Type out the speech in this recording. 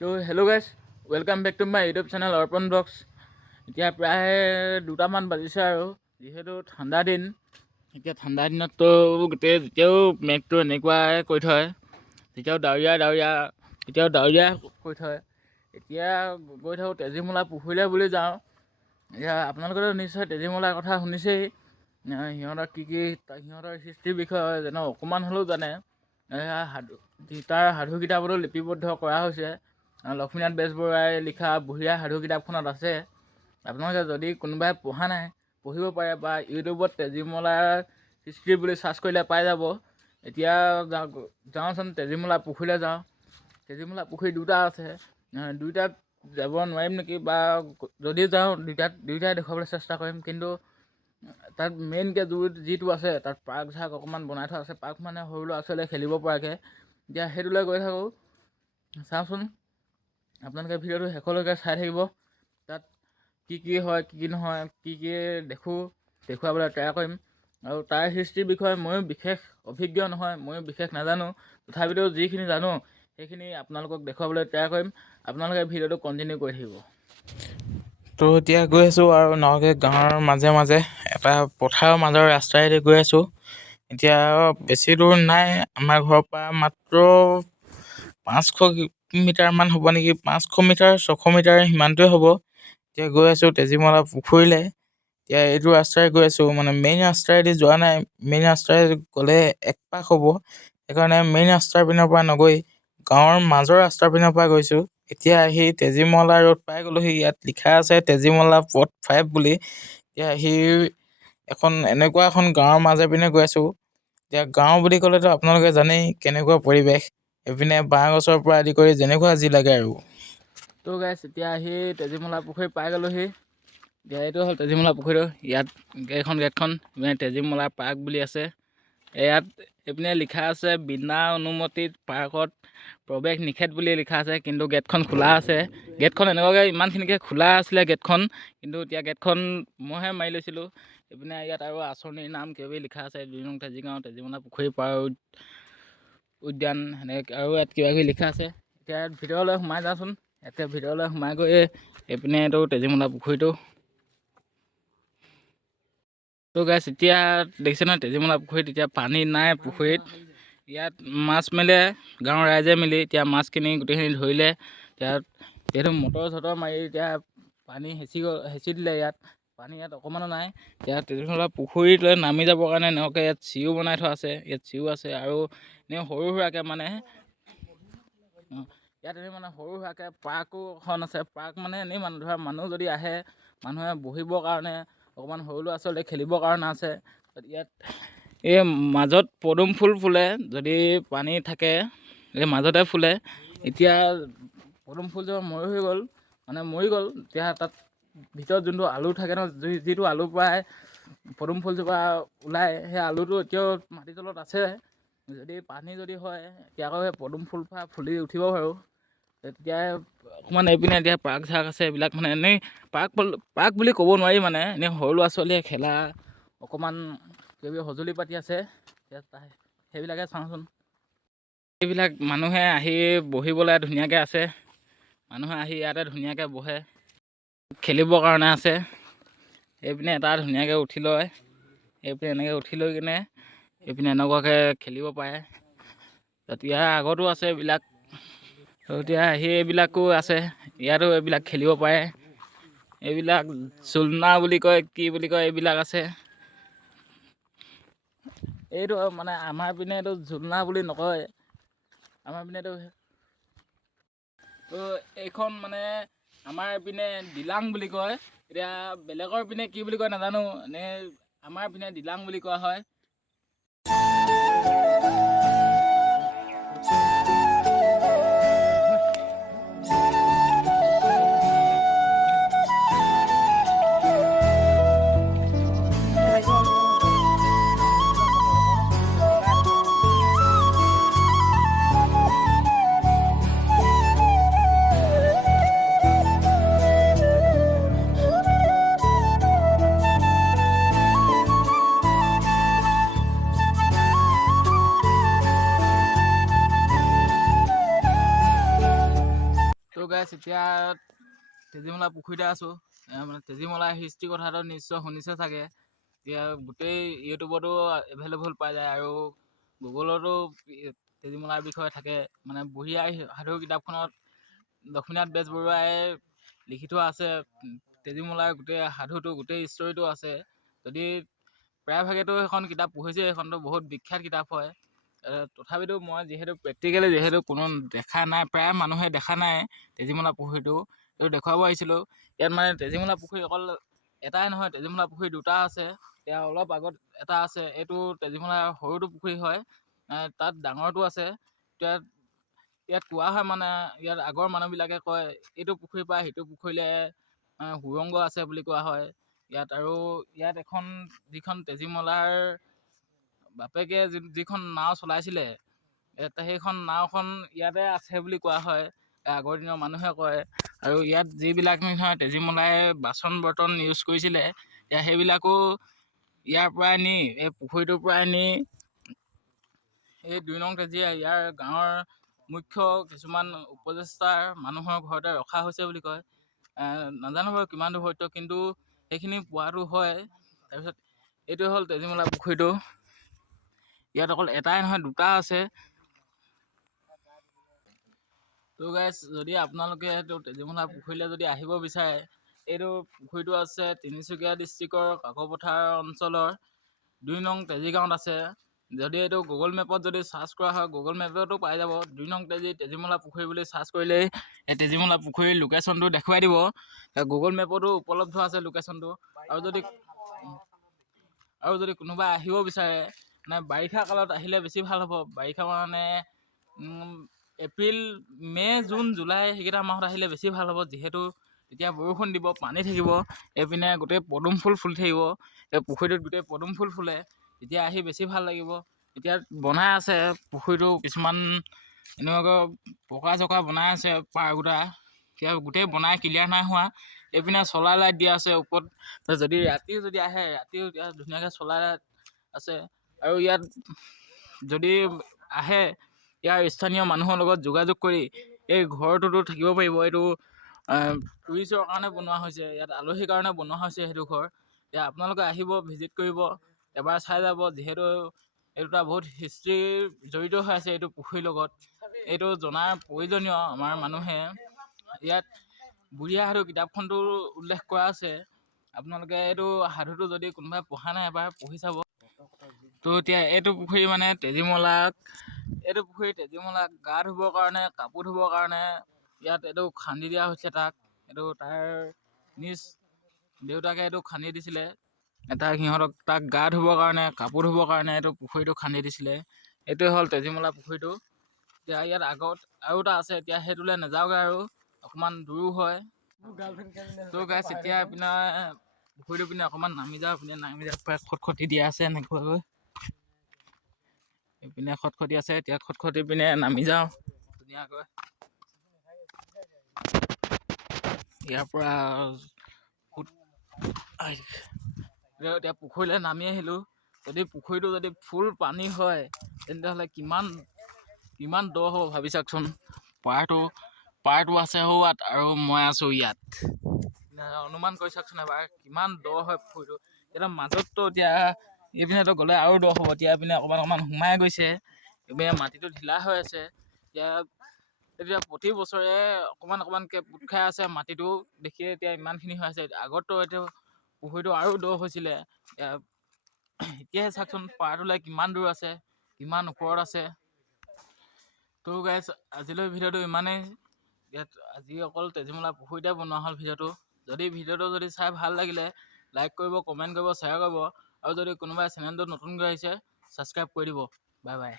তো hello' guys, welcome back to my YouTube channel Arpan vlogs. এতিয়া প্ৰায় 2টামান বাজিছে আৰু যিহেতু ঠাণ্ডা দিন। এতিয়া ঠাণ্ডা দিনততো যেতিয়াও মেঘটো এনেকুৱাই কৰি থয়, তেতিয়াও ডাৱৰীয়া কৰি থয়। এতিয়া গৈ থাকোঁ তেজীমলা পুখুৰীলৈ বুলি যাওঁ। এতিয়া আপোনালোকেতো নিশ্চয় তেজীমলাৰ কথা শুনিছেই। সিহঁতৰ হিষ্ট্ৰীৰ বিষয়ে যেনে অকণমান হ'লেও জানে। তাৰ সাধু কিতাপতো লিপিবদ্ধ কৰা হৈছে। লক্ষ্মীনাথ বেজবৰুৱাই লিখা বুঢ়ী আইৰ সাধু কিতাপখনত আছে। আপোনালোকে যদি কোনোবাই পঢ়া নাই, পঢ়িব পাৰে বা ইউটিউবত তেজীমলাৰ হিষ্ট্ৰী বুলি চাৰ্চ কৰিলে পাই যাব। এতিয়া যাওঁচোন তেজীমলা পুখুৰীলৈ যাওঁ। তেজীমলা পুখুৰী 2টা আছে, 2টাত যাব নোৱাৰিম নেকি, বা যদি যাওঁ দুইটাই দেখুৱাবলৈ চেষ্টা কৰিম। কিন্তু তাত মেইনকৈ যিটো আছে তাত পাৰ্ক অকণমান বনাই থোৱা আছে। পাৰ্ক মানে সৰু ল'ৰা ছোৱালীয়ে খেলিব পৰাকৈ। এতিয়া সেইটোলৈ গৈ থাকোঁ, চাওঁচোন আপোনালোকে ভিডিঅ'টো শেষলৈকে চাই থাকিব। তাত কি হয়, কি নহয়, কি দেখুৱাবলৈ ট্ৰাই কৰিম। আৰু তাৰ হিষ্ট্ৰীৰ বিষয়ে ময়ো বিশেষ অভিজ্ঞ নহয়, ময়ো বিশেষ নাজানো। তথাপিতো যিখিনি জানো সেইখিনি আপোনালোকক দেখুৱাবলৈ ট্ৰাই কৰিম। আপোনালোকে ভিডিঅ'টো কণ্টিনিউ কৰি থাকিব। তো এতিয়া গৈ আছোঁ আৰু নগাঁও গাঁৱৰ মাজে এটা পথাৰৰ মাজৰ ৰাস্তাইদি গৈ আছোঁ। এতিয়া বেছি দূৰ নাই, আমাৰ ঘৰৰ পৰা মাত্ৰ 500 মিটাৰমান হ'ব নেকি, 500 মিটাৰ 600 মিটাৰ সিমানটোৱে হ'ব। এতিয়া গৈ আছোঁ তেজীমলা পুখুৰীলৈ। এতিয়া এইটো ৰাস্তাৰে গৈ আছোঁ, মানে মেইন ৰাস্তাৰেদি যোৱা নাই। মেইন ৰাস্তাৰে গ'লে একপাক হ'ব, সেইকাৰণে মেইন ৰাস্তাৰ পিনৰ পৰা নগৈ গাঁৱৰ মাজৰ ৰাস্তাৰ পিনৰ পৰা গৈছোঁ। এতিয়া আহি তেজীমলা ৰোড পাই গ'লোহি। ইয়াত লিখা আছে তেজীমলা পথ 5 বুলি। এতিয়া আহি এনেকুৱা এখন গাঁৱৰ মাজে পিনে গৈ আছোঁ। এতিয়া গাঁও বুলি ক'লেতো আপোনালোকে জানেই কেনেকুৱা পৰিৱেশ, এইপিনে বাঁহ গছৰ পৰা আদি কৰি যেনেকুৱা যি লাগে আৰু। তো গাইছ, এতিয়া আহি তেজীমলা পুখুৰী পাই গ'লোহি। এতিয়া এইটো হ'ল তেজীমলা পুখুৰীটো। ইয়াত গেটখন তেজীমলা পাৰ্ক বুলি আছে। ইয়াত এইপিনে লিখা আছে বিনা অনুমতিত পাৰ্কত প্ৰৱেশ নিষেধ বুলি লিখা আছে, কিন্তু গেটখন খোলা আছে। গেটখন এনেকুৱাকৈ ইমানখিনিকৈ খোলা আছিলে গেটখন, কিন্তু এতিয়া গেটখন মইহে মাৰি লৈছিলোঁ। এইপিনে ইয়াত আৰু আঁচনিৰ নাম কিবাকিবি লিখা আছে, 2 নং তেজীগাঁও তেজীমলা পুখুৰী পাৰ উদ্যান, সেনেকৈ আৰু ইয়াত কিবাকিবি লিখা আছে। এতিয়া ইয়াত ভিতৰলৈ সোমাই যাওঁচোন। এতিয়া ভিতৰলৈ সোমাই গৈ এইপিনে এইটো তেজীমলা পুখুৰীটো। তো গাইছ, এতিয়া দেখিছে নহয় তেজীমলা পুখুৰীত এতিয়া পানী নাই। পুখুৰীত ইয়াত মাছ মেলে গাঁৱৰ ৰাইজে মিলি। এতিয়া মাছখিনি গোটেইখিনি ধৰিলে। এতিয়া যিহেতু মটৰ মাৰি এতিয়া পানী হেঁচি দিলে। ইয়াত পানী অকণমানো নাই। এতিয়া তেজীমলা পুখুৰীলৈ নামি যাবৰ কাৰণে এনেকুৱাকৈ ইয়াত চিৰিও বনাই থোৱা আছে। ইয়াত চিৰিও আছে আৰু এনেই সৰু সুৰাকৈ ইয়াত এনেই সৰু সুৰাকৈ পাৰ্কো এখন আছে। পাৰ্ক মানে এনেই মানুহ যদি আহে, মানুহে বহিবৰ কাৰণে, অকণমান সৰু ল'ৰা ছোৱালীয়ে খেলিবৰ কাৰণে আছে। ইয়াত এই মাজত পদুম ফুল ফুলে, যদি পানী থাকে এই মাজতে ফুলে। এতিয়া পদুম ফুলজোপা মৰি গ'ল। এতিয়া তাত ভিতৰত যোনটো আলু থাকে ন, যিটো আলুৰ পৰাই পদুম ফুলজোপা ওলায়, সেই আলুটো এতিয়াও মাটিৰ তলত আছে। যদি পানী হয়, এতিয়া আকৌ সেই পদুম ফুলপাহ ফুলি উঠিব বাৰু। তেতিয়া অকণমান এইপিনে এতিয়া পাৰ্ক আছে। এইবিলাক মানে এনেই পাৰ্ক বুলি ক'ব নোৱাৰি, মানে এনেই সৰু ল'ৰা ছোৱালীয়ে খেলা অকণমান কিবাকিবি সঁজুলি পাতি আছে। সেইবিলাকে চাওঁচোন। এইবিলাক মানুহে আহি বহিবলৈ ধুনীয়াকৈ আছে। মানুহে আহি ইয়াতে ধুনীয়াকৈ বহে, খেলিবৰ কাৰণে আছে। এইপিনে এটা ধুনীয়াকৈ উঠি লয়, এইপিনে এনেকৈ উঠি লৈ কিনে এইপিনে এনেকুৱাকৈ খেলিব পাৰে। ইয়াৰ আগতো আছে এইবিলাক। এতিয়া আহি এইবিলাকো আছে, ইয়াতো এইবিলাক খেলিব পাৰে। এইবিলাক ঝুলনা বুলি কয়, কি বুলি কয়, এইবিলাক আছে। এইটো মানে আমাৰ পিনে এইটো ঝুলনা বুলি নকয়, আমাৰ পিনেতো এইখন মানে আমাৰ পিনে দিলাং বুলি কয়। এতিয়া বেলেগৰ পিনে কি বুলি কয় নাজানো, এনেই আমাৰ পিনে দিলাং বুলি কোৱা হয়। গাইছ এতিয়া তেজীমলা পুখুৰীতে আছোঁ। মানে তেজীমলাৰ হিষ্ট্ৰী কথাটো নিশ্চয় শুনিছে চাগে। এতিয়া গোটেই ইউটিউবতো এভেইলেবল পাই যায় আৰু গুগলতো তেজীমলাৰ বিষয়ে থাকে। মানে বুঢ়ী আই সাধু কিতাপখনত লক্ষ্মীনাথ বেজবৰুৱাই লিখি থোৱা আছে। তেজীমলাৰ গোটেই সাধুটো গোটেই ষ্টৰিটো আছে। যদি প্ৰায়ভাগেতো সেইখন কিতাপ পঢ়িছে, সেইখনতো বহুত বিখ্যাত কিতাপ হয়। তথাপিতো মই যিহেতু কোনো দেখা নাই, প্ৰায় মানুহে দেখা নাই তেজীমলা পুখুৰীটো, এইটো দেখুৱাব আহিছিলোঁ। ইয়াত মানে তেজীমলা পুখুৰী অকল এটাই নহয়, তেজীমলা পুখুৰী দুটা আছে। এতিয়া অলপ আগত এটা আছে, এইটো তেজীমলাৰ সৰুটো পুখুৰী হয়। তাত ডাঙৰটো আছে। ইয়াত কোৱা হয় মানে ইয়াত আগৰ মানুহবিলাকে কয় এইটো পুখুৰীৰ পৰা সিটো পুখুৰীলৈ সুৰংগ আছে বুলি কোৱা হয়। আৰু ইয়াত যিখন তেজীমলাৰ বাপেকে যিখন নাও চলাইছিলে, সেইখন নাওখন ইয়াতে আছে বুলি কোৱা হয়। আগৰ দিনৰ মানুহে কয়। আৰু ইয়াত যিবিলাক নহয় তেজীমলাই বাচন বৰ্তন ইউজ কৰিছিলে, সেইবিলাকো ইয়াৰ পৰাই নি, এই পুখুৰীটোৰ পৰাই নি এই 2 নং তেজীয়ে ইয়াৰ গাঁৱৰ মুখ্য কিছুমান উপদেষ্টাৰ মানুহৰ ঘৰতে ৰখা হৈছে বুলি কয়। নাজানো বাৰু কিমান দূৰ সত্য, কিন্তু সেইখিনি পোৱাটো হয়। তাৰপিছত এইটো হ'ল তেজীমলা পুখুৰীটো। ইয়াত অকল এটাই নহয়, দুটা আছে। তো গাইছ, যদি আপোনালোকে এইটো তেজীমলা পুখুৰীলৈ যদি আহিব বিচাৰে, এইটো পুখুৰীটো আছে তিনিচুকীয়া ডিষ্ট্ৰিক্টৰ কাকপথাৰ অঞ্চলৰ 2 নং তেজীগাঁৱত আছে। যদি এইটো গুগল মেপত যদি চাৰ্চ কৰা হয়, গুগল মেপতো পাই যাব। 2 নং তেজীমলা পুখুৰী বুলি চাৰ্চ কৰিলেই এই তেজীমলা পুখুৰীৰ লোকেশ্যনটো দেখুৱাই দিব। গুগল মেপতো উপলব্ধ আছে লোকেশ্যনটো। আৰু যদি কোনোবা আহিব বিচাৰে, মানে বাৰিষা কালত আহিলে বেছি ভাল হ'ব। বাৰিষা মানে এপ্ৰিল, মে', জুন, জুলাই সেইকেইটা মাহত আহিলে বেছি ভাল হ'ব। যিহেতু তেতিয়া বৰষুণ দিব, পানী থাকিব, এইপিনে গোটেই পদুম ফুল ফুলি থাকিব। এই পুখুৰীটোত গোটেই পদুম ফুল ফুলে, তেতিয়া আহি বেছি ভাল লাগিব। এতিয়া বনাই আছে পুখুৰীটো, কিছুমান এনেকুৱাকৈ পকা চকা বনাই আছে পাৰগোটা। এতিয়া গোটেই বনাই ক্লিয়াৰ নাই হোৱা। এইপিনে চলাৰ লাইট দিয়া আছে ওপৰত। যদি ৰাতিও আহে, ৰাতিও ধুনীয়াকৈ চলাৰ লাইট আছে। আৰু ইয়াত যদি আহে, ইয়াৰ স্থানীয় মানুহৰ লগত যোগাযোগ কৰি এই ঘৰটোতো থাকিব পাৰিব। এইটো টুৰিষ্টৰ কাৰণে বনোৱা হৈছে, ইয়াত আলহীৰ কাৰণে বনোৱা হৈছে সেইটো ঘৰ। এতিয়া আপোনালোকে আহিব, ভিজিট কৰিব, এবাৰ চাই যাব। যিহেতু এইটো এটা বহুত হিষ্ট্ৰী জড়িত হৈ আছে এইটো পুখুৰীৰ লগত। এইটো জনাৰ প্ৰয়োজনীয় আমাৰ মানুহে। ইয়াত বুঢ়ী আই সাধু কিতাপখনতো উল্লেখ কৰা আছে। আপোনালোকে এইটো সাধুটো যদি কোনোবাই পঢ়া নাই, এবাৰ পঢ়ি চাব। তো এতিয়া এইটো পুখুৰী মানে তেজীমলাক গা ধুবৰ কাৰণে, কাপোৰ ধুবৰ কাৰণে ইয়াত এইটো খান্দি দিয়া হৈছে তাক। এইটো তাৰ নিজ দেউতাকে এইটো খান্দি দিছিলে। তাক গা ধুবৰ কাৰণে, কাপোৰ ধুবৰ কাৰণে এইটো পুখুৰীটো খান্দি দিছিলে। এইটোৱে হ'ল তেজীমলা পুখুৰীটো। এতিয়া ইয়াত আগত আৰু এটা আছে, এতিয়া সেইটোলৈ নাযাওঁগৈ, আৰু অকণমান দূৰো হয়। তো গাইছ, এতিয়া পুখুৰীটো পিনে অকণমান নামি যাওঁ খটখটি দিয়া আছে এনেকুৱাকৈ। এইপিনে খটখটি আছে, এতিয়া খটখটি পিনে নামি যাওঁ ধুনীয়াকৈ। ইয়াৰ পৰা এতিয়া পুখুৰীলৈ নামি আহিলোঁ। যদি পুখুৰীটো ফুল পানী হয়, তেন্তেহ'লে কিমান দ হ'ব ভাবি চাওকচোন। পাৰটো আছে সৌৱাত আৰু মই আছোঁ ইয়াত। অনুমান কৰি চাওকচোন এবাৰ, কিমান দ হয় পুখুৰীটো। এতিয়া মাজততো এইপিনেতো গ'লে আৰু দ হ'ব। এতিয়া এইপিনে অকণমান সোমাই গৈছে, এইপিনে মাটিটো ঢিলা হৈ আছে। এতিয়া প্ৰতি বছৰে অকণমানকৈ পোত খাই আছে মাটিটো দেখিয়ে। এতিয়া ইমানখিনি হৈ আছে। আগততো এইটো পুখুৰীটো আৰু দ হৈছিলে। এতিয়াহে চাওকচোন পাৰটোলৈ কিমান দূৰ আছে, কিমান ওপৰত আছে। তো গাইছ, আজিলৈ ভিডিঅ'টো ইমানেই। আজি অকল তেজীমলা পুখুৰীতে বনোৱা হ'ল ভিডিঅ'টো। যদি ভিডিঅ'টো চাই ভাল লাগিলে, লাইক কৰিব, কমেণ্ট কৰিব, শ্বেয়াৰ কৰিব। আৰু যদি কোনোবাই চেনেলটো নতুনকৈ আহিছে, ছাবস্ক্ৰাইব কৰি দিব। Bye bye.